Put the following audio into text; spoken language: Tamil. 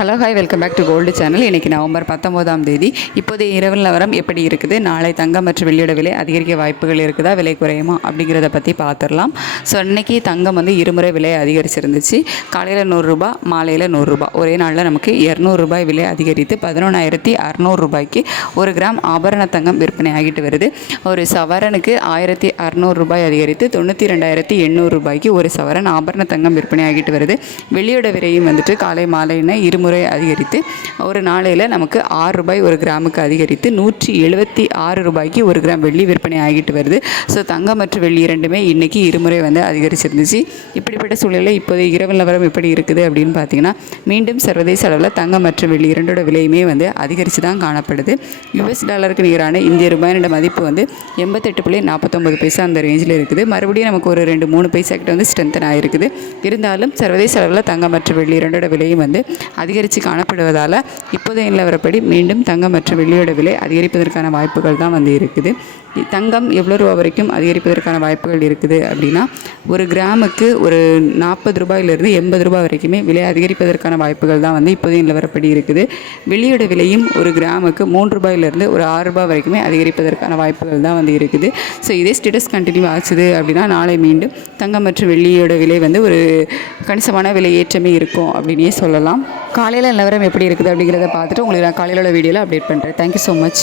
Hello hi welcome back to gold channel. இன்றைக்கி நவம்பர் 19ஆம் தேதி. இப்போதைய இரவு நிலவரம் எப்படி இருக்குது, நாளை தங்கம் மற்றும் வெள்ளியோட விலை அதிகரிக்க வாய்ப்புகள் இருக்குதா, விலை குறையுமா அப்படிங்கிறத பற்றி பார்த்துடலாம். ஸோ இன்றைக்கி தங்கம் வந்து இருமுறை விலை அதிகரிச்சிருந்துச்சு. காலையில் 100 ரூபா, மாலையில் 100 ரூபா, ஒரே நாளில் நமக்கு 200 ரூபாய் விலை அதிகரித்து 11,600 ரூபாய்க்கு ஒரு கிராம் ஆபரண தங்கம் விற்பனை ஆகிட்டு வருது. ஒரு சவரனுக்கு 1,600 ரூபாய் அதிகரித்து 92,800 ரூபாய்க்கு ஒரு சவரன் ஆபரண தங்கம் விற்பனை ஆகிட்டு வருது. வெள்ளியோட விலையும் வந்துட்டு காலை மாலைன்னு இருமுறை அதிகரித்து ஒரு நாளையில் நமக்கு 6 ரூபாய் ஒரு கிராமுக்கு அதிகரித்து 176 ரூபாய்க்கு ஒரு கிராம் வெள்ளி விற்பனை ஆகிட்டு வருது. ஸோ தங்கம் மற்றும் வெள்ளி இரண்டுமே இன்றைக்கி இருமுறை வந்து அதிகரிச்சிருந்துச்சு. இப்படிப்பட்ட சூழலில் இப்போது இரவு நிலவரம் எப்படி இருக்குது அப்படின்னு பார்த்தீங்கன்னா, மீண்டும் சர்வதேச அளவில் தங்கம் மற்றும் வெள்ளி இரண்டோட விலையுமே வந்து அதிகரித்து தான் காணப்படுது. US டாலருக்கு நிகரான இந்திய ரூபாயோட மதிப்பு வந்து 88.49 அந்த ரேஞ்சில் இருக்குது. மறுபடியும் நமக்கு ஒரு 2-3 பைசா கிட்ட வந்து ஸ்ட்ரென்தன் ஆகிருக்குது. இருந்தாலும் சர்வதேச அளவில் தங்கம் மற்றும் வெள்ளி இரண்டோட விலையும் வந்து அதிகரித்து காணப்படுவதால் இப்போதைய நிலவரப்படி மீண்டும் தங்கம் மற்றும் வெள்ளியோட விலை அதிகரிப்பதற்கான வாய்ப்புகள் தான் வந்து இருக்குது. தங்கம் எவ்வளோ ரூபா வரைக்கும் அதிகரிப்பதற்கான வாய்ப்புகள் இருக்குது அப்படின்னா, ஒரு கிராமுக்கு ஒரு 40 ரூபாயிலிருந்து 80 ரூபாய் வரைக்குமே விலை அதிகரிப்பதற்கான வாய்ப்புகள் தான் வந்து இப்போதைய நிலவரப்படி இருக்குது. வெள்ளியோட விலையும் ஒரு கிராமுக்கு 3 ரூபாயிலிருந்து ஒரு 6 ரூபாய் வரைக்குமே அதிகரிப்பதற்கான வாய்ப்புகள் தான் வந்து இருக்குது. ஸோ இதே ஸ்டேட்டஸ் கண்டினியூ ஆச்சுது அப்படின்னா நாளை மீண்டும் தங்கம் மற்றும் வெள்ளியோட விலை வந்து ஒரு கணிசமான விலை ஏற்றமே இருக்கும் அப்படின்னே சொல்லலாம். காலையில் நிலவரம் எப்படி இருக்குது அப்படிங்கிறத பார்த்துட்டு உங்களுக்கு நான் காலையிலோட வீடியோவில் அப்டேட் பண்ணுறேன். Thank you so much.